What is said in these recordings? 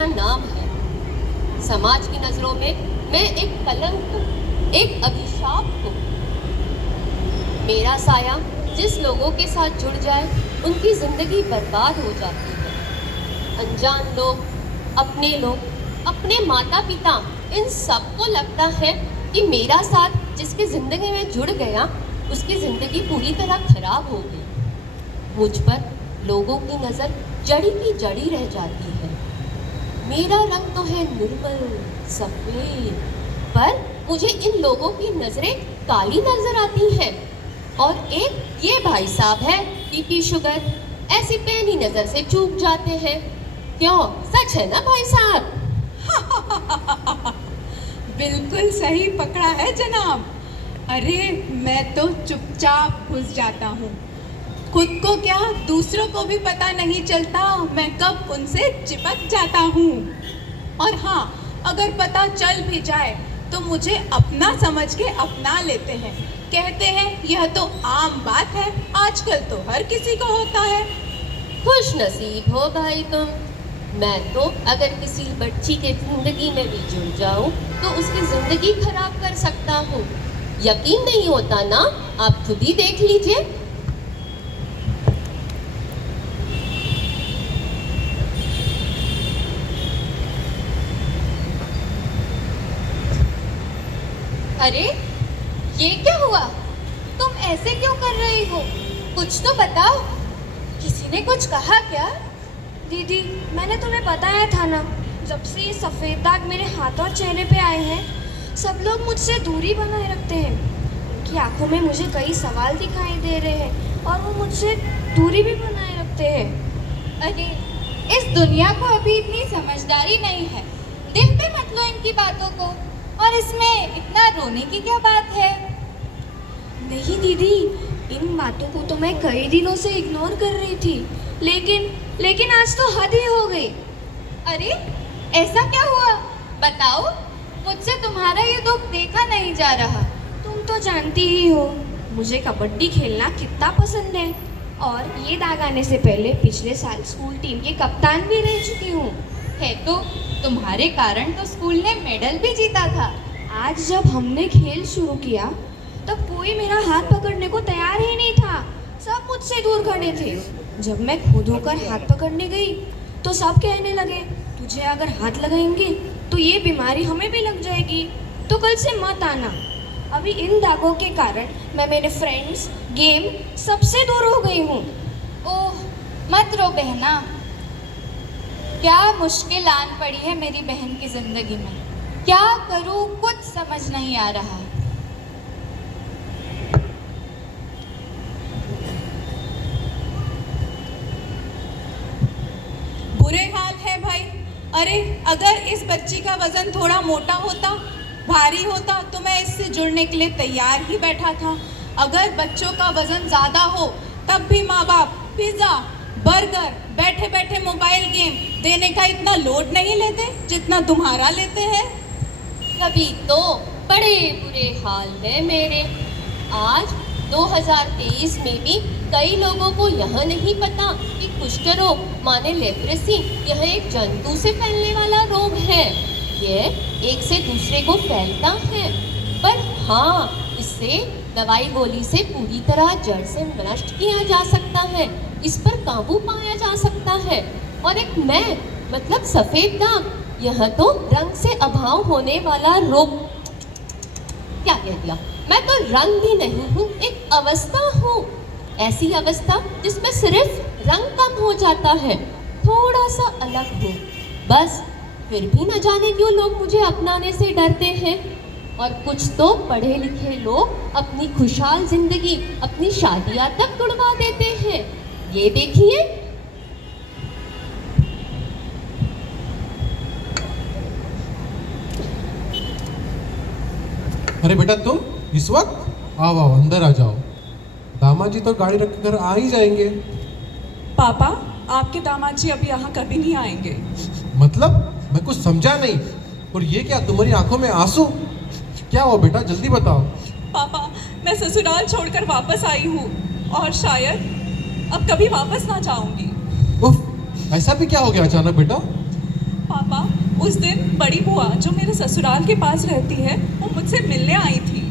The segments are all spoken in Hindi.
नाम है। समाज की नजरों में मैं एक कलंक हूँ, एक अभिशाप हूँ। मेरा साया जिस लोगों के साथ जुड़ जाए उनकी जिंदगी बर्बाद हो जाती है। अनजान लोग, अपने माता पिता, इन सबको लगता है कि मेरा साथ जिसकी जिंदगी में जुड़ गया उसकी जिंदगी पूरी तरह खराब हो गई। मुझ पर लोगों की नजर जड़ी की जड़ी रह जाती है। मेरा रंग तो है निर्मल सफेद, पर मुझे इन लोगों की नजरें काली नजर आती हैं। और एक ये भाई साहब है बीपी शुगर, ऐसी पैनी नजर से चूक जाते हैं। क्यों, सच है ना भाई साहब? बिल्कुल सही पकड़ा है जनाब। अरे मैं तो चुपचाप घुस जाता हूँ। खुद को क्या, दूसरों को भी पता नहीं चलता मैं कब उनसे चिपक जाता हूँ। और हाँ, अगर पता चल भी जाए तो मुझे अपना समझ के अपना लेते हैं। कहते हैं यह तो आम बात है, आजकल तो हर किसी को होता है। खुश नसीब हो भाई तुम। मैं तो अगर किसी बच्ची के जिंदगी में भी जुड़ जाऊं तो उसकी जिंदगी खराब कर सकता हूँ। यकीन नहीं होता ना? आप खुद ही देख लीजिए। अरे ये क्या हुआ? तुम ऐसे क्यों कर रही हो? कुछ तो बताओ। किसी ने कुछ कहा क्या? दीदी, मैंने तुम्हें बताया था ना, जब से ये सफ़ेद दाग मेरे हाथ और चेहरे पे आए हैं सब लोग मुझसे दूरी बनाए रखते हैं। उनकी आंखों में मुझे कई सवाल दिखाई दे रहे हैं और वो मुझसे दूरी भी बनाए रखते हैं। अरे इस दुनिया को अभी इतनी समझदारी नहीं है। दिल पे मत लो इनकी बातों को। और इसमें इतना रोने की क्या बात है? नहीं दीदी, इन बातों को तो मैं कई दिनों से इग्नोर कर रही थी, लेकिन आज तो हद ही हो गई। अरे ऐसा क्या हुआ? बताओ। मुझसे तुम्हारा ये दुख देखा नहीं जा रहा। तुम तो जानती ही हो मुझे कबड्डी खेलना कितना पसंद है, और ये दाग आने से पहले पिछले साल स्कूल टीम के कप्तान भी रह चुकी हूँ। है तो तुम्हारे कारण तो स्कूल ने मेडल भी जीता था। आज जब हमने खेल शुरू किया तब कोई मेरा हाथ पकड़ने को तैयार ही नहीं था। सब मुझसे दूर खड़े थे। जब मैं खुद होकर हाथ पकड़ने गई तो सब कहने लगे, तुझे अगर हाथ लगाएंगे तो ये बीमारी हमें भी लग जाएगी, तो कल से मत आना। अभी इन दागों के कारण मैं मेरे फ्रेंड्स, गेम सबसे दूर हो गई हूँ। ओह मत रो बहना। क्या मुश्किल आन पड़ी है मेरी बहन की जिंदगी में। क्या करूँ कुछ समझ नहीं आ रहा। बुरे हाल है भाई। अरे अगर इस बच्ची का वजन थोड़ा मोटा होता, भारी होता, तो मैं इससे जुड़ने के लिए तैयार ही बैठा था। अगर बच्चों का वजन ज़्यादा हो तब भी माँ बाप पिज़्ज़ा, बर्गर, बैठे बैठे मोबाइल गेम देने का इतना लोड नहीं लेते जितना तुम्हारा लेते हैं। कभी तो बड़े बुरे हाल है मेरे। आज 2023 में भी कई लोगों को यह नहीं पता कि कुष्ठ रोग माने लेप्रेसी यह एक जंतु से फैलने वाला रोग है। यह एक से दूसरे को फैलता है, पर हाँ, इससे दवाई गोली से पूरी तरह जड़ से नष्ट किया जा सकता है। इस पर काबू पाया जा सकता है। और एक मैं मतलब सफेद दाग, यह तो रंग से अभाव होने वाला रोग। क्या कह दिया? मैं तो रंग भी नहीं हूँ, एक अवस्था हूँ। ऐसी अवस्था जिसमें सिर्फ रंग कम हो जाता है, थोड़ा सा अलग हूँ बस। फिर भी न जाने क्यों लोग मुझे अपनाने से डरते हैं। और कुछ तो पढ़े लिखे लोग अपनी खुशहाल जिंदगी, अपनी शादियां तक तुड़वा देते हैं। ये देखिए। अरे बेटा, तुम इस वक्त? आओ आओ, अंदर आ जाओ। दामाद जी तो गाड़ी रख कर आ ही जाएंगे। पापा, आपके दामाद जी अब यहाँ कभी नहीं आएंगे। मतलब? मैं कुछ समझा नहीं। और ये क्या, तुम्हारी आंखों में आंसू? क्या हुआ बेटा, जल्दी बताओ। पापा, मैं ससुराल छोड़कर वापस आई हूँ और शायद अब कभी वापस ना जाऊंगी। उफ, ऐसा भी क्या हो गया अचानक बेटा? पापा, उस दिन बड़ी बुआ जो मेरे ससुराल के पास रहती है वो मुझसे मिलने आई थी।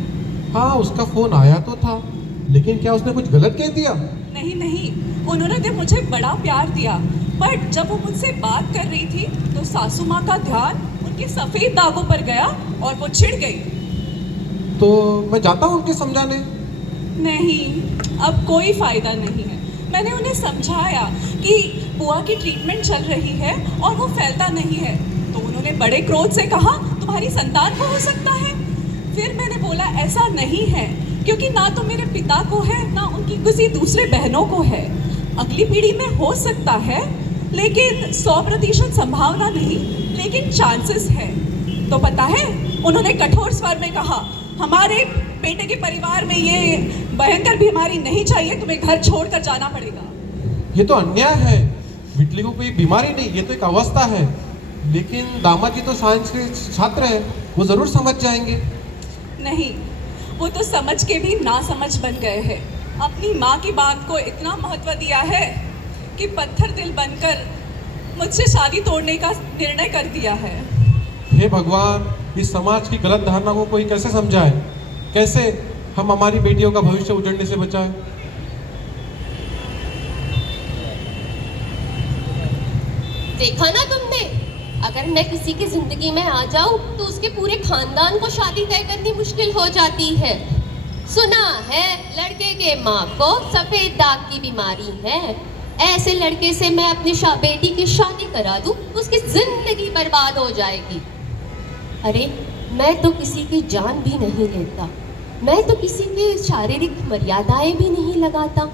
हाँ, उसका फोन आया तो था, लेकिन क्या उसने कुछ गलत कह दिया? नहीं नहीं, उन्होंने तो मुझे बड़ा प्यार दिया, बट जब वो मुझसे बात कर रही थी तो सासू माँ का ध्यान उनके सफ़ेद दागों पर गया और वो चिढ़ गई। तो मैं जाता हूँ उनके समझाने। नहीं, अब कोई फ़ायदा नहीं है। मैंने उन्हें समझाया कि बुआ की ट्रीटमेंट चल रही है और वो फैलता नहीं है, तो उन्होंने बड़े क्रोध से कहा तुम्हारी संतान को हो सकता है। फिर मैंने बोला ऐसा नहीं है, क्योंकि ना तो मेरे पिता को है ना उनकी किसी दूसरे बहनों को है। अगली पीढ़ी में हो सकता है, लेकिन 100% संभावना नहीं, लेकिन चांसेस है। तो पता है, उन्होंने कठोर स्वर में कहा हमारे बेटे के परिवार में ये भयंकर बीमारी नहीं चाहिए, तुम्हें घर छोड़कर जाना पड़ेगा। ये तो अन्याय है। विटली को कोई बीमारी नहीं, ये तो एक अवस्था है। लेकिन दामाद जी तो साइंस के छात्र हैं, वो जरूर समझ जाएंगे। नहीं, वो तो समझ के भी ना समझ बन गए हैं। अपनी माँ की बात को इतना महत्व दिया है कि पत्थर दिल बनकर मुझसे शादी तोड़ने का निर्णय कर दिया है। हे भगवान, इस समाज की गलत धारणा को कोई कैसे समझाए? कैसे हम हमारी बेटियों का भविष्य उजड़ने से बचाएं? देखा ना तुमने, अगर मैं किसी की जिंदगी में आ जाऊं तो उसके पूरे खानदान को शादी तय करनी मुश्किल हो जाती है। सुना है लड़के के माँ को सफेद दाग की बीमारी है। ऐसे लड़के से मैं अपनी बेटी की शादी करा दूं, उसकी जिंदगी बर्बाद हो जाएगी। अरे मैं तो किसी की जान भी नहीं लेता, मैं तो किसी की शारीरिक मर्यादाएं भी नहीं लगाता,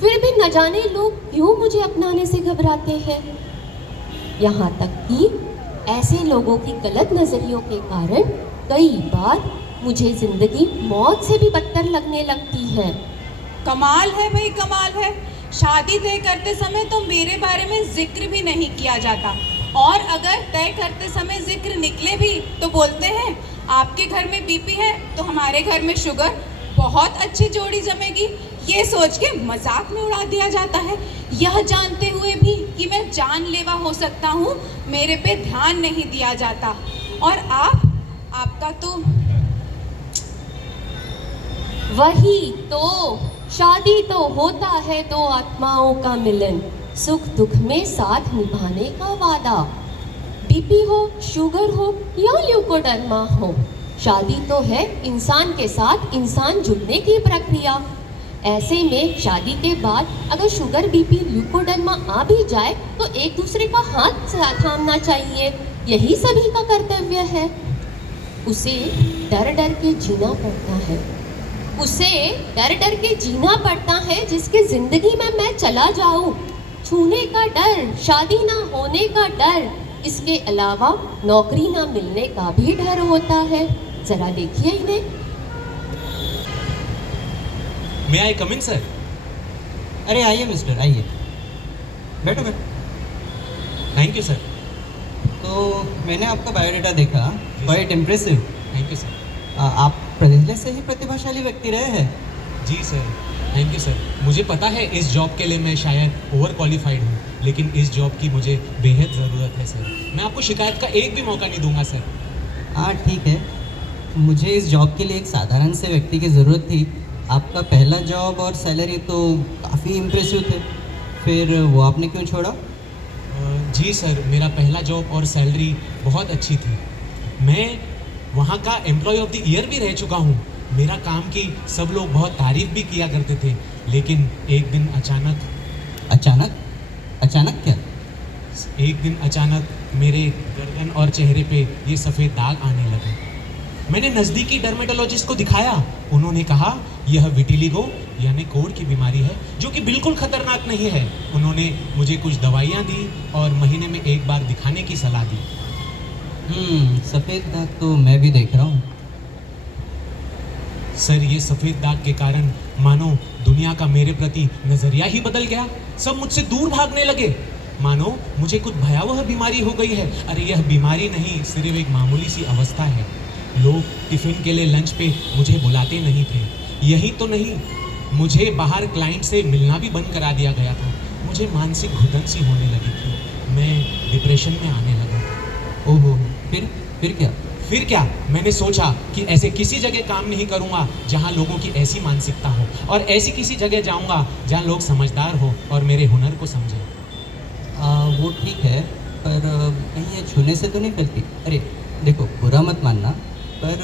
फिर भी न जाने लोग क्यों मुझे अपनाने से घबराते हैं। यहाँ तक कि ऐसे लोगों की गलत नजरियों के कारण कई बार मुझे जिंदगी मौत से भी बदतर लगने लगती है। कमाल है भाई, कमाल है। शादी तय करते समय तो मेरे बारे में जिक्र भी नहीं किया जाता, और अगर तय करते समय जिक्र निकले भी तो बोलते हैं आपके घर में बीपी है तो हमारे घर में शुगर, बहुत अच्छी जोड़ी जमेगी। ये सोच के मजाक में उड़ा दिया जाता है, यह जानते हुए भी कि मैं जानलेवा हो सकता हूँ, मेरे पे ध्यान नहीं दिया जाता। और आपका तो वही तो, शादी तो होता है दो आत्माओं का मिलन, सुख दुख में साथ निभाने का वादा। बीपी हो, शुगर हो या ल्यूकोडर्मा हो, शादी तो है इंसान के साथ इंसान जुड़ने की प्रक्रिया। ऐसे में शादी के बाद अगर शुगर, बीपी, ल्यूकोडर्मा आ भी जाए तो एक दूसरे का हाथ थामना चाहिए, यही सभी का कर्तव्य है। उसे डर डर के जीना पड़ता है, उसे डर डर के जीना पड़ता है जिसकी जिंदगी में मैं चला जाऊं। छूने का डर, शादी ना होने का डर, इसके अलावा नौकरी ना मिलने का भी डर होता है। जरा देखिए इन्हें। मे आई कम इन सर? अरे आइए मिस्टर, आइए, बैठो बैठो। Thank you sir. तो मैंने आपका बायोडाटा देखा, quite impressive. Thank you sir. आप प्रदेश से ही प्रतिभाशाली व्यक्ति रहे हैं। जी सर, थैंक यू सर। मुझे पता है इस जॉब के लिए मैं शायद ओवर क्वालिफाइड हूँ, लेकिन इस जॉब की मुझे बेहद ज़रूरत है सर। मैं आपको शिकायत का एक भी मौका नहीं दूंगा सर। हाँ ठीक है, मुझे इस जॉब के लिए एक साधारण से व्यक्ति की ज़रूरत थी। आपका पहला जॉब और सैलरी तो काफ़ी इम्प्रेसिव थे, फिर वो आपने क्यों छोड़ा? जी सर, मेरा पहला जॉब और सैलरी बहुत अच्छी थी। मैं वहाँ का एम्प्लॉय ऑफ द ईयर भी रह चुका हूँ। मेरा काम की सब लोग बहुत तारीफ भी किया करते थे, लेकिन एक दिन अचानक क्या? एक दिन अचानक मेरे गर्दन और चेहरे पे ये सफ़ेद दाग आने लगे। मैंने नज़दीकी डर्मेटोलॉजिस्ट को दिखाया, उन्होंने कहा यह विटिलिगो यानी कोढ़ की बीमारी है, जो कि बिल्कुल खतरनाक नहीं है। उन्होंने मुझे कुछ दवाइयाँ दी और महीने में एक बार दिखाने की सलाह दी। सफ़ेद दाग तो मैं भी देख रहा हूँ। सर, ये सफ़ेद दाग के कारण मानो दुनिया का मेरे प्रति नज़रिया ही बदल गया। सब मुझसे दूर भागने लगे, मानो मुझे कुछ भयावह बीमारी हो गई है। अरे यह बीमारी नहीं, सिर्फ एक मामूली सी अवस्था है। लोग टिफ़िन के लिए लंच पे मुझे बुलाते नहीं थे। यही तो नहीं, मुझे बाहर क्लाइंट से मिलना भी बंद करा दिया गया था। मुझे मानसिक घुटन सी होने लगी थी, मैं डिप्रेशन में आने लगा था। ओहो, फिर क्या? फिर क्या, मैंने सोचा कि ऐसे किसी जगह काम नहीं करूंगा जहां लोगों की ऐसी मानसिकता हो, और ऐसी किसी जगह जाऊंगा जहां लोग समझदार हो और मेरे हुनर को समझें। वो ठीक है, पर कहीं ये छूने से तो नहीं फैलती? अरे देखो, बुरा मत मानना, पर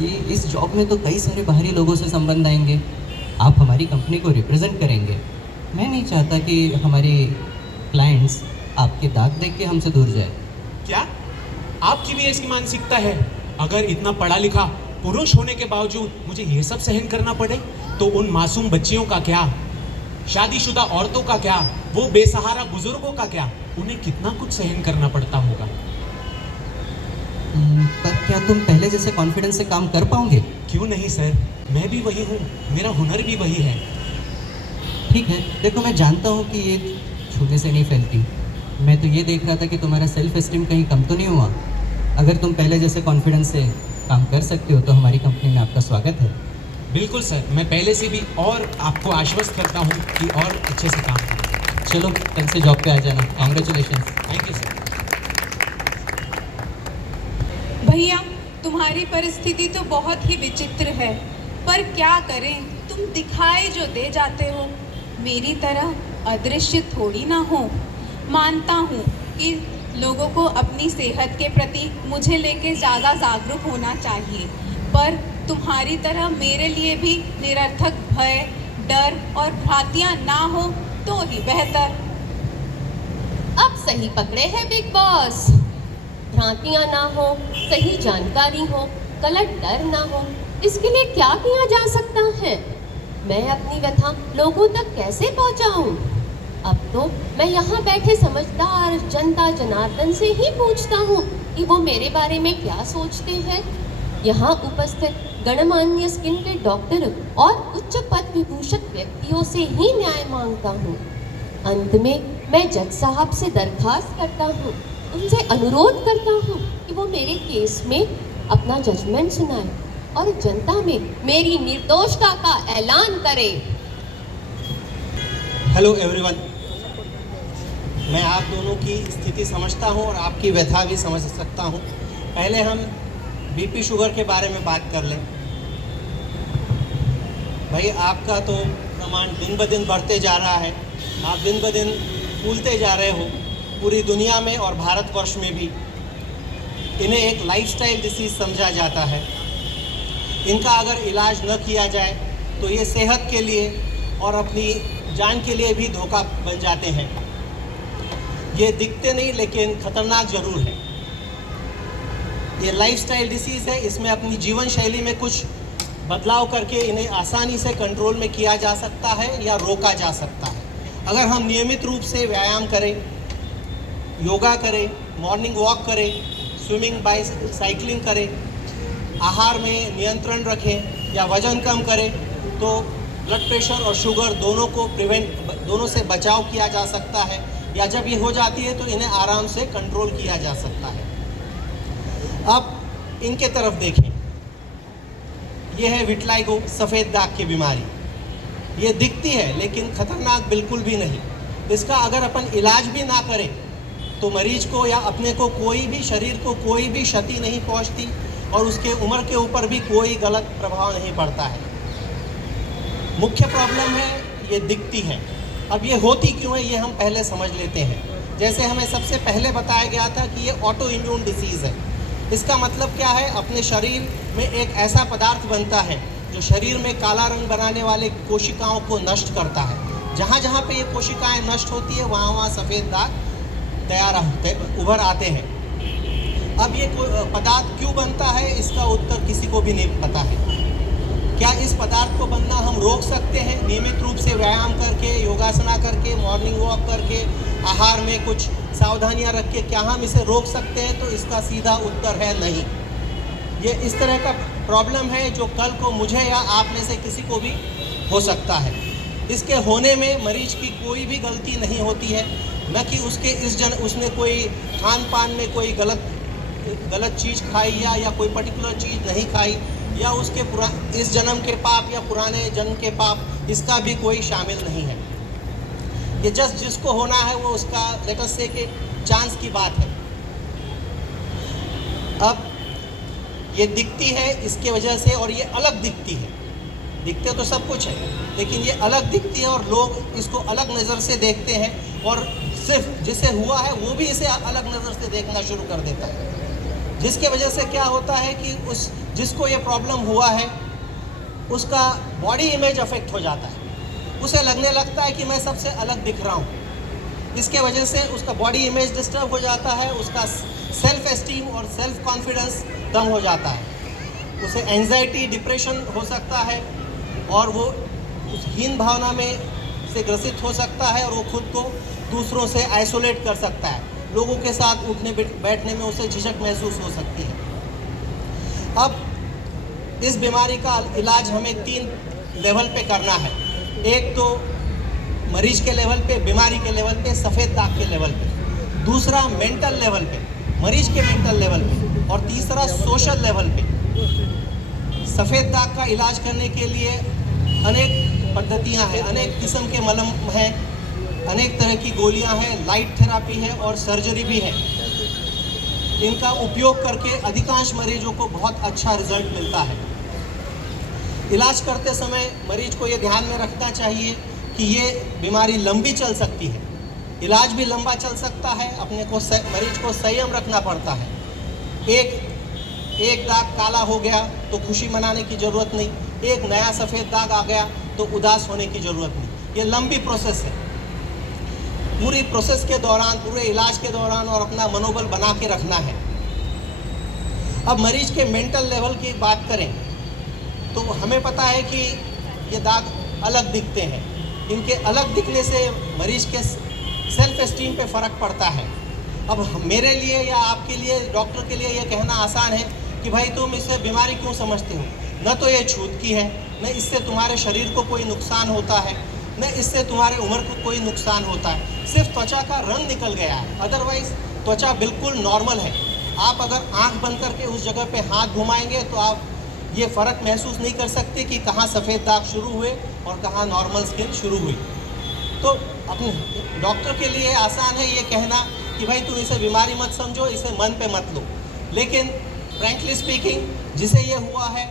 ये इस जॉब में तो कई सारे बाहरी लोगों से संबंध आएंगे। आप हमारी कंपनी को रिप्रेजेंट करेंगे। मैं नहीं चाहता कि हमारे क्लाइंट्स आपके दाग देख के हमसे दूर जाए। क्या आपकी भी ऐसी मानसिकता है? अगर इतना पढ़ा लिखा पुरुष होने के बावजूद मुझे ये सब सहन करना पड़े, तो उन मासूम बच्चियों का क्या, शादीशुदा औरतों का क्या, वो बेसहारा बुजुर्गों का क्या, उन्हें कितना कुछ सहन करना पड़ता होगा। पर क्या तुम पहले जैसे कॉन्फिडेंस से काम कर पाओगे? क्यों नहीं सर, मैं भी वही हूँ, मेरा हुनर भी वही है। ठीक है, देखो मैं जानता हूँ कि ये छूने से नहीं फैलती। मैं तो ये देख रहा था कि तुम्हारा सेल्फ एस्टीम कहीं कम तो नहीं हुआ। अगर तुम पहले जैसे कॉन्फिडेंस से काम कर सकते हो तो हमारी कंपनी में आपका स्वागत है। बिल्कुल सर, मैं पहले से भी और आपको आश्वस्त करता हूँ कि और अच्छे से काम करूँ। चलो कल से जॉब पे आ जाना। कॉन्ग्रेचुलेशन। Thank you sir. भैया, तुम्हारी परिस्थिति तो बहुत ही विचित्र है, पर क्या करें, तुम दिखाई जो दे जाते हो, मेरी तरह अदृश्य थोड़ी ना हो। मानता हूँ कि लोगों को अपनी सेहत के प्रति मुझे लेके ज़्यादा जागरूक होना चाहिए, पर तुम्हारी तरह मेरे लिए भी निरर्थक भय, डर और भ्रांतियाँ ना हो तो ही बेहतर। अब सही पकड़े हैं बिग बॉस। भ्रांतियाँ ना हो, सही जानकारी हो, गलत डर ना हो, इसके लिए क्या किया जा सकता है? मैं अपनी व्यथा लोगों तक कैसे पहुंचाऊं? अब तो मैं यहाँ बैठे समझदार जनता जनार्दन से ही पूछता हूँ कि वो मेरे बारे में क्या सोचते हैं। यहाँ उपस्थित गणमान्य स्किन के डॉक्टर और उच्च पद विभूषित व्यक्तियों से ही न्याय मांगता हूँ। अंत में मैं जज साहब से दरखास्त करता हूँ, उनसे अनुरोध करता हूँ कि वो मेरे केस में अपना जजमेंट सुनाए और जनता में मेरी निर्दोषता का ऐलान करे। हेलो एवरीवन, मैं आप दोनों की स्थिति समझता हूं और आपकी व्यथा भी समझ सकता हूं। पहले हम बीपी शुगर के बारे में बात कर लें। भाई, आपका तो प्रमाण दिन ब दिन बढ़ते जा रहा है, आप दिन ब दिन फूलते जा रहे हो। पूरी दुनिया में और भारतवर्ष में भी इन्हें एक लाइफस्टाइल डिसीज़ समझा जाता है। इनका अगर इलाज न किया जाए तो ये सेहत के लिए और अपनी जान के लिए भी धोखा बन जाते हैं। ये दिखते नहीं लेकिन खतरनाक ज़रूर है। ये लाइफस्टाइल डिसीज़ है, इसमें अपनी जीवन शैली में कुछ बदलाव करके इन्हें आसानी से कंट्रोल में किया जा सकता है या रोका जा सकता है। अगर हम नियमित रूप से व्यायाम करें, योगा करें, मॉर्निंग वॉक करें, स्विमिंग साइकिलिंग करें, आहार में नियंत्रण रखें या वज़न कम करें, तो ब्लड प्रेशर और शुगर दोनों से बचाव किया जा सकता है, या जब ये हो जाती है तो इन्हें आराम से कंट्रोल किया जा सकता है। अब इनके तरफ देखें, ये है विटलाइगो, सफ़ेद दाग की बीमारी। ये दिखती है लेकिन ख़तरनाक बिल्कुल भी नहीं। इसका अगर अपन इलाज भी ना करें तो मरीज को या अपने को कोई भी, शरीर को कोई भी क्षति नहीं पहुंचती और उसके उम्र के ऊपर भी कोई गलत प्रभाव नहीं पड़ता है। मुख्य प्रॉब्लम है ये दिखती है। अब ये होती क्यों है ये हम पहले समझ लेते हैं। जैसे हमें सबसे पहले बताया गया था कि ये ऑटो इम्यून डिसीज़ है। इसका मतलब क्या है? अपने शरीर में एक ऐसा पदार्थ बनता है जो शरीर में काला रंग बनाने वाले कोशिकाओं को नष्ट करता है। जहाँ जहाँ पे ये कोशिकाएं नष्ट होती है वहाँ वहाँ सफ़ेद दाग उभर आते हैं। अब ये पदार्थ क्यों बनता है इसका उत्तर किसी को भी नहीं पता है। क्या इस पदार्थ को बनना हम रोक सकते हैं? नियमित रूप से व्यायाम करके, योगासना करके, मॉर्निंग वॉक करके, आहार में कुछ सावधानियां रख के क्या हम इसे रोक सकते हैं? तो इसका सीधा उत्तर है नहीं। ये इस तरह का प्रॉब्लम है जो कल को मुझे या आप में से किसी को भी हो सकता है। इसके होने में मरीज की कोई भी गलती नहीं होती है, न कि उसने कोई खान पान में कोई गलत चीज़ खाई या कोई पर्टिकुलर चीज़ नहीं खाई, या उसके इस जन्म के पाप या पुराने जन्म के पाप, इसका भी कोई शामिल नहीं है। ये जस्ट जिसको होना है वो उसका लेट अस से कि चांस की बात है। अब ये दिखती है इसके वजह से, और ये अलग दिखती है। दिखते तो सब कुछ है, लेकिन ये अलग दिखती है और लोग इसको अलग नज़र से देखते हैं, और सिर्फ जिसे हुआ है वो भी इसे अलग नज़र से देखना शुरू कर देता है, जिसके वजह से क्या होता है कि उस जिसको ये प्रॉब्लम हुआ है उसका बॉडी इमेज अफेक्ट हो जाता है। उसे लगने लगता है कि मैं सबसे अलग दिख रहा हूँ। इसके वजह से उसका बॉडी इमेज डिस्टर्ब हो जाता है, उसका सेल्फ एस्टीम और सेल्फ कॉन्फिडेंस कम हो जाता है, उसे एंजाइटी डिप्रेशन हो सकता है, और वो उस हीन भावना में से ग्रसित हो सकता है, और वो खुद को दूसरों से आइसोलेट कर सकता है। लोगों के साथ उठने बैठने में उसे झिझक महसूस हो सकती है। अब इस बीमारी का इलाज हमें 3 लेवल पे करना है। एक तो मरीज के लेवल पे, बीमारी के लेवल पे, सफ़ेद दाग के लेवल पे, दूसरा मेंटल लेवल पे, मरीज के मेंटल लेवल पे, और तीसरा सोशल लेवल पे। सफ़ेद दाग का इलाज करने के लिए अनेक पद्धतियां हैं, अनेक किस्म के मलम हैं, अनेक तरह की गोलियां हैं, लाइट थेरापी है और सर्जरी भी है। इनका उपयोग करके अधिकांश मरीजों को बहुत अच्छा रिजल्ट मिलता है। इलाज करते समय मरीज को ये ध्यान में रखना चाहिए कि ये बीमारी लंबी चल सकती है, इलाज भी लंबा चल सकता है। अपने को मरीज को संयम रखना पड़ता है। एक दाग काला हो गया तो खुशी मनाने की ज़रूरत नहीं, एक नया सफ़ेद दाग आ गया तो उदास होने की ज़रूरत नहीं। ये लंबी प्रोसेस है। पूरी प्रोसेस के दौरान, पूरे इलाज के दौरान और अपना मनोबल बना के रखना है। अब मरीज के मेंटल लेवल की बात करें तो हमें पता है कि ये दाग अलग दिखते हैं। इनके अलग दिखने से मरीज के सेल्फ एस्टीम पे फ़र्क पड़ता है। अब मेरे लिए या आपके लिए, डॉक्टर के लिए ये कहना आसान है कि भाई तुम इसे बीमारी क्यों समझते हो, न तो ये छूत की है, न इससे तुम्हारे शरीर को कोई नुकसान होता है, न इससे तुम्हारे उम्र को कोई नुकसान होता है, सिर्फ त्वचा का रंग निकल गया है, अदरवाइज त्वचा बिल्कुल नॉर्मल है। आप अगर आंख बंद करके उस जगह पे हाथ घुमाएंगे तो आप ये फ़र्क महसूस नहीं कर सकते कि कहाँ सफ़ेद दाग शुरू हुए और कहाँ नॉर्मल स्किन शुरू हुई। तो अपने डॉक्टर के लिए आसान है ये कहना कि भाई तुम इसे बीमारी मत समझो, इसे मन पे मत लो, लेकिन फ्रैंकली स्पीकिंग जिसे ये हुआ है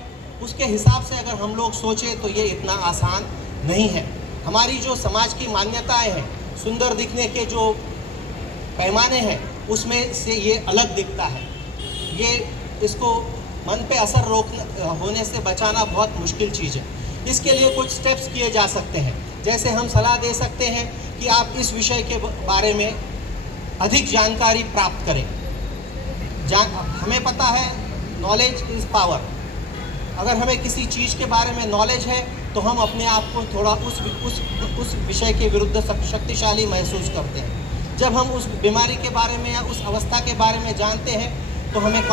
उसके हिसाब से अगर हम लोग सोचें तो ये इतना आसान नहीं है। हमारी जो समाज की मान्यताएं हैं, सुंदर दिखने के जो पैमाने हैं, उसमें से ये अलग दिखता है। ये इसको मन पे असर होने से बचाना बहुत मुश्किल चीज़ है। इसके लिए कुछ स्टेप्स किए जा सकते हैं। जैसे हम सलाह दे सकते हैं कि आप इस विषय के बारे में अधिक जानकारी प्राप्त करें। हमें पता है नॉलेज इज़ पावर। अगर हमें किसी चीज़ के बारे में नॉलेज है तो हम अपने आप को थोड़ा उस विषय के विरुद्ध शक्तिशाली महसूस करते हैं। जब हम उस बीमारी के बारे में या उस अवस्था के बारे में जानते हैं तो हमें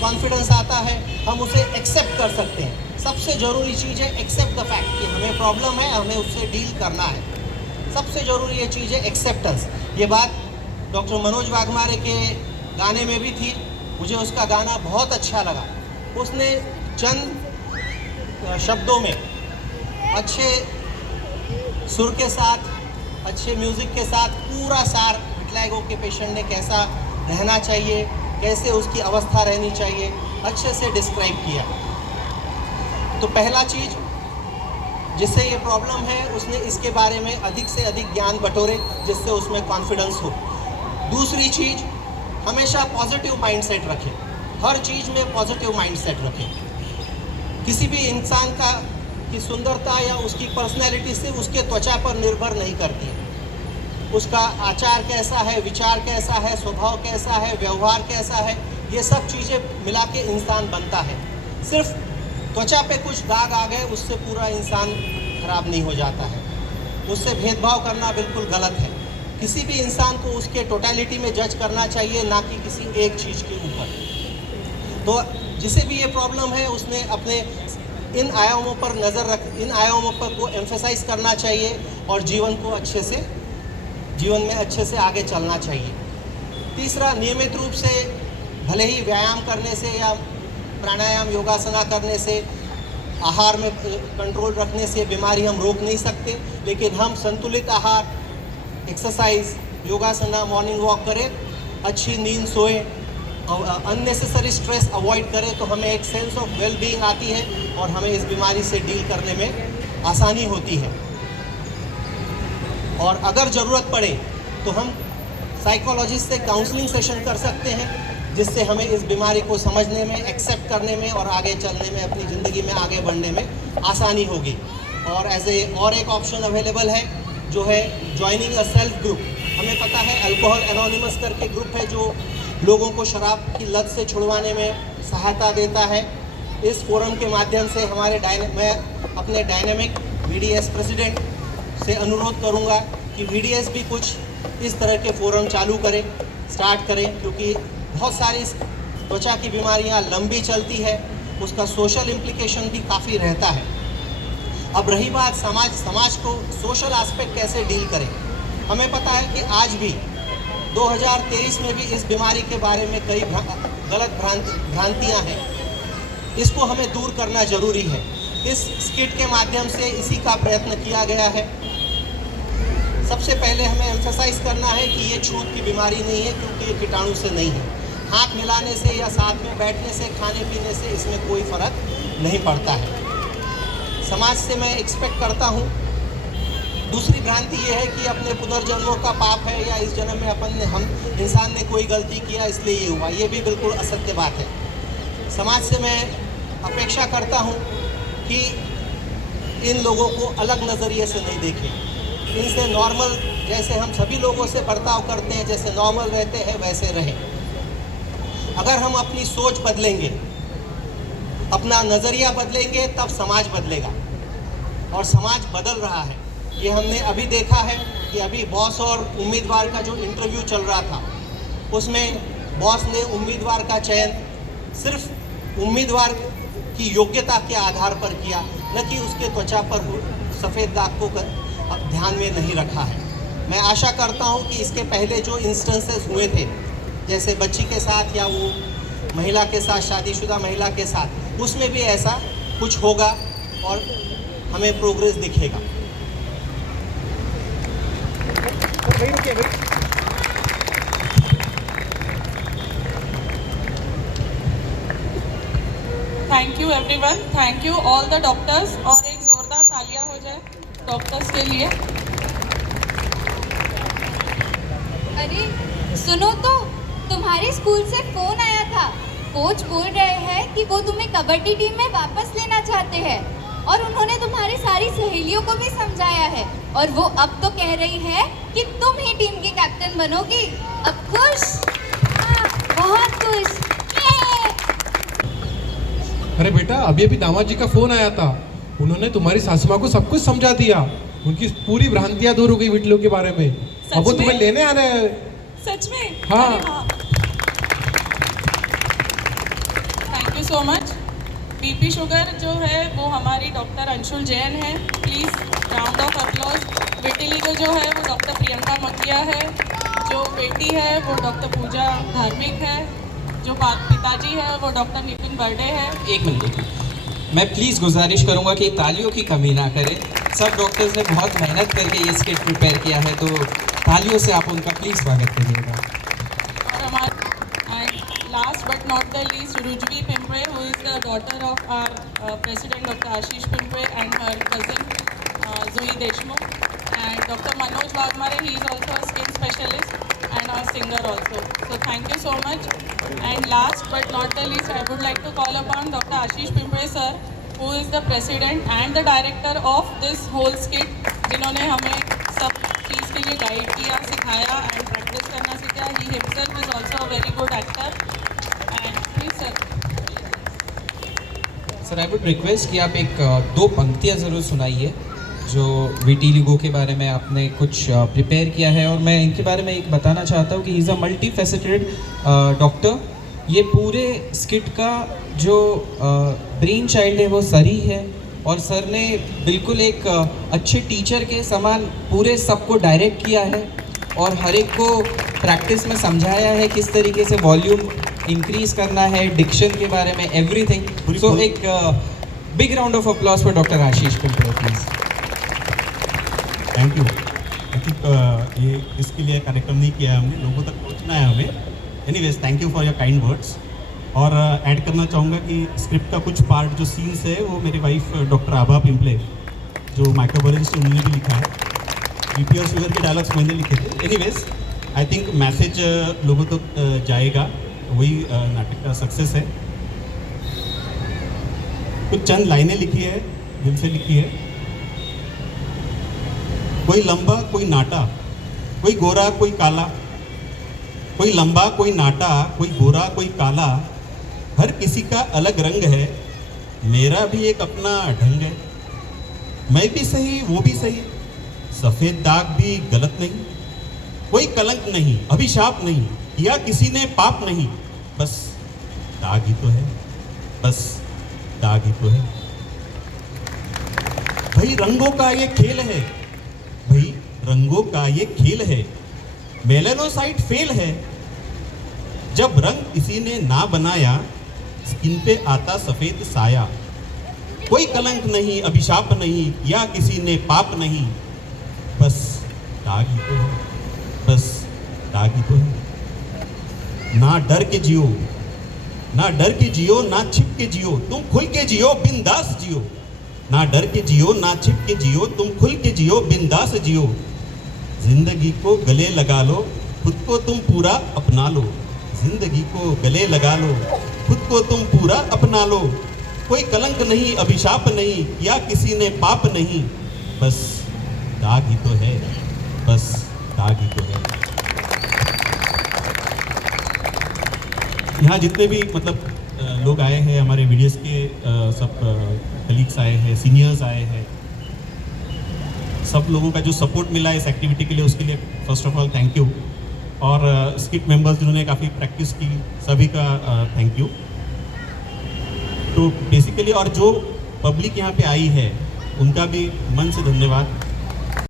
कॉन्फिडेंस आता है, हम उसे एक्सेप्ट कर सकते हैं। सबसे ज़रूरी चीज़ है एक्सेप्ट द फैक्ट कि हमें प्रॉब्लम है, हमें उससे डील करना है। सबसे ज़रूरी ये चीज़ है एक्सेप्टेंस। ये बात डॉक्टर मनोज वाघमारे के गाने में भी थी। मुझे उसका गाना बहुत अच्छा लगा। उसने चंद शब्दों में अच्छे सुर के साथ, अच्छे म्यूज़िक के साथ पूरा सार विट्लाइगो के पेशेंट ने कैसा रहना चाहिए, कैसे उसकी अवस्था रहनी चाहिए, अच्छे से डिस्क्राइब किया। तो पहला चीज़, जिससे ये प्रॉब्लम है उसने इसके बारे में अधिक से अधिक ज्ञान बटोरे जिससे उसमें कॉन्फिडेंस हो। दूसरी चीज़, हमेशा पॉजिटिव माइंडसेट रखें। हर चीज़ में पॉजिटिव माइंडसेट रखें। किसी भी इंसान की सुंदरता या उसकी पर्सनैलिटी से उसके त्वचा पर निर्भर नहीं करती है। उसका आचार कैसा है, विचार कैसा है, स्वभाव कैसा है, व्यवहार कैसा है, ये सब चीज़ें मिला के इंसान बनता है। सिर्फ त्वचा पे कुछ दाग आ गए उससे पूरा इंसान खराब नहीं हो जाता है। उससे भेदभाव करना बिल्कुल गलत है। किसी भी इंसान को उसके टोटलिटी में जज करना चाहिए, ना कि किसी एक चीज़ के ऊपर। तो जिसे भी ये प्रॉब्लम है उसने अपने इन आयामों पर इन आयामों पर को एम्फेसाइज करना चाहिए और जीवन में अच्छे से आगे चलना चाहिए। तीसरा, नियमित रूप से भले ही व्यायाम करने से या प्राणायाम, योगासना करने से, आहार में कंट्रोल रखने से बीमारी हम रोक नहीं सकते, लेकिन हम संतुलित आहार, एक्सरसाइज, योगासना, मॉर्निंग वॉक करें, अच्छी नींद सोएं, अननेसेसरी स्ट्रेस अवॉइड करें तो हमें एक सेंस ऑफ वेल बीइंग आती है और हमें इस बीमारी से डील करने में आसानी होती है। और अगर ज़रूरत पड़े तो हम साइकोलॉजिस्ट से काउंसलिंग सेशन कर सकते हैं, जिससे हमें इस बीमारी को समझने में, एक्सेप्ट करने में और आगे चलने में, अपनी ज़िंदगी में आगे बढ़ने में आसानी होगी। और और एक ऑप्शन अवेलेबल है जो है ज्वाइनिंग अ सेल्फ ग्रुप। हमें पता है अल्कोहल एनोनिमस करके ग्रुप है जो लोगों को शराब की लत से छुड़वाने में सहायता देता है। इस फोरम के माध्यम से मैं अपने डायनेमिक VDS प्रेसिडेंट से अनुरोध करूंगा कि VDS भी कुछ इस तरह के फोरम चालू करें, स्टार्ट करें, क्योंकि बहुत सारी त्वचा की बीमारियां लंबी चलती है, उसका सोशल इम्प्लीकेशन भी काफ़ी रहता है। अब रही बात समाज को सोशल एस्पेक्ट कैसे डील करें। हमें पता है कि आज भी 2023 में भी इस बीमारी के बारे में कई गलत भ्रांतियां हैं। इसको हमें दूर करना ज़रूरी है। इस स्किट के माध्यम से इसी का प्रयत्न किया गया है। सबसे पहले हमें एम्फेसाइज करना है कि ये छूत की बीमारी नहीं है, क्योंकि ये कीटाणु से नहीं है। हाथ मिलाने से या साथ में बैठने से, खाने पीने से इसमें कोई फ़र्क नहीं पड़ता है। समाज से मैं एक्सपेक्ट करता हूँ। दूसरी भ्रांति ये है कि अपने पुनर्जन्मों का पाप है या इस जन्म में हम इंसान ने कोई गलती किया इसलिए ये हुआ, ये भी बिल्कुल असत्य बात है। समाज से मैं अपेक्षा करता हूँ कि इन लोगों को अलग नज़रिए से नहीं देखें, इनसे नॉर्मल, जैसे हम सभी लोगों से बर्ताव करते हैं, जैसे नॉर्मल रहते हैं वैसे रहें। अगर हम अपनी सोच बदलेंगे, अपना नज़रिया बदलेंगे, तब समाज बदलेगा। और समाज बदल रहा है। ये हमने अभी देखा है कि अभी बॉस और उम्मीदवार का जो इंटरव्यू चल रहा था, उसमें बॉस ने उम्मीदवार का चयन सिर्फ उम्मीदवार की योग्यता के आधार पर किया, न कि उसके त्वचा पर सफ़ेद दाग को अब ध्यान में नहीं रखा है। मैं आशा करता हूं कि इसके पहले जो इंस्टेंसेस हुए थे, जैसे बच्ची के साथ या वो महिला के साथ, शादीशुदा महिला के साथ, उसमें भी ऐसा कुछ होगा और हमें प्रोग्रेस दिखेगा। Thank you everyone, thank you all the doctors. और एक जोरदार तालियां हो जाए डॉक्टर्स के लिए। अरे सुनो तो, तुम्हारे स्कूल से फोन आया था। कोच बोल रहे हैं कि वो तुम्हें कबड्डी टीम में वापस लेना चाहते हैं, और उन्होंने तुम्हारी सारी सहेलियों को भी समझाया है, और वो अब तो कह रही है कि तुम ही टीम की कैप्टन बनोगी। अब खुश? हाँ, बहुत खुश। अरे बेटा, अभी अभी दामाद जी का फोन आया था। उन्होंने तुम्हारी सासू माँ को सब कुछ समझा दिया। उनकी पूरी भ्रांतियां दूर हो गई विटलो के बारे में। अब वो तुम्हें लेने आ रहे हैं। सच में? हाँ। Thank you so much. BP sugar जो है वो हमारी डॉक्टर अंशुल जैन है। Please round of applause. Vitiligo जो है वो डॉक्टर प्रियंका मकिया है। जो बेटी है वो डॉक्टर पूजा धार्मिक है। जो पिताजी है वो डॉक्टर नितिन बर्डे है। एक मिनट, मैं प्लीज़ गुजारिश करूंगा कि तालियों की कमी ना करें। सब डॉक्टर्स ने बहुत मेहनत करके ये स्किट प्रिपेयर किया है, तो तालियों से आप उनका प्लीज़ स्वागत करिएगा। और हमारे last but not the least, Rujvi Pimpre, who is the daughter of our president doctor Ashish Pimpre and her cousin Jui Deshmukh, and doctor Manoj Waghmare, he is also a skin specialist and our singer also. So thank you so much. And last but not the least, I would like to call upon Dr. Ashish Pimpre sir, who is the president and the director of this whole skit, जिन्होंने हमें सब चीज़ के लिए गाइड किया, सिखाया and practice करना सिखाया. He himself is also a very good actor. And please sir. Sir, I would request कि आप एक दो पंक्तियाँ ज़रूर सुनाइए जो विटिलिगो के बारे में आपने कुछ प्रिपेयर किया है। और मैं इनके बारे में एक बताना चाहता हूँ कि he is a multi faceted doctor. ये पूरे स्किट का जो ब्रेन चाइल्ड है वो सर ही है, और सर ने बिल्कुल एक अच्छे टीचर के समान पूरे सबको डायरेक्ट किया है और हर एक को प्रैक्टिस में समझाया है किस तरीके से वॉल्यूम इंक्रीज करना है, डिक्शन के बारे में, एवरीथिंग। सो एक big round of applause for doctor Ashish Pimpre please. Thank you. I think ये इसके लिए कार्यक्रम नहीं किया है हमने, लोगों तक पहुंचना है हमें। Anyways thank you for your kind words. और ऐड करना चाहूँगा कि स्क्रिप्ट का कुछ पार्ट जो सीन्स है वो मेरी वाइफ डॉक्टर आभा पिंपले जो माइक्रोबायोलॉजिस्ट उन्होंने भी लिखा है। बीपी और शुगर के डायलॉग्स मैंने लिखे थे। एनीवेज आई थिंक मैसेज लोगों तक जाएगा, वही नाटक का सक्सेस है। कुछ चंद लाइनें लिखी है, दिल से लिखी है। कोई लंबा कोई नाटा, कोई गोरा कोई काला, कोई लंबा कोई नाटा, कोई गोरा कोई काला, हर किसी का अलग रंग है, मेरा भी एक अपना ढंग है। मैं भी सही वो भी सही, सफ़ेद दाग भी गलत नहीं, कोई कलंक नहीं अभिशाप नहीं, किया किसी ने पाप नहीं, बस दाग ही तो है, बस दाग ही तो है। भाई रंगों का ये खेल है, भाई रंगों का ये खेल है, मेलानोसाइट फेल है, जब रंग किसी ने ना बनाया स्किन पे आता सफेद साया, कोई कलंक नहीं अभिशाप नहीं, या किसी ने पाप नहीं, बस दाग ही तो है, बस दाग ही तो है। ना डर के जियो, ना डर के जियो, ना छिप के जियो, तुम खुल के जियो बिंदास जियो। ना डर के जियो ना छिप के जियो, तुम खुल के जियो बिंदास जियो। जिंदगी को गले लगा लो, खुद को तुम पूरा अपना लो। जिंदगी को गले लगा लो, खुद को तुम पूरा अपना लो। कोई कलंक नहीं अभिशाप नहीं, या किसी ने पाप नहीं, बस दाग ही तो है, बस दाग ही तो है। यहाँ जितने भी मतलब लोग आए हैं, हमारे वीडियोस के सब कलीग्स आए हैं, सीनियर्स आए हैं, सब लोगों का जो सपोर्ट मिला इस एक्टिविटी के लिए, उसके लिए first of all thank you. और स्किट मेंबर्स जिन्होंने काफ़ी प्रैक्टिस की, सभी का थैंक यू। तो बेसिकली और जो पब्लिक यहाँ पे आई है उनका भी मन से धन्यवाद।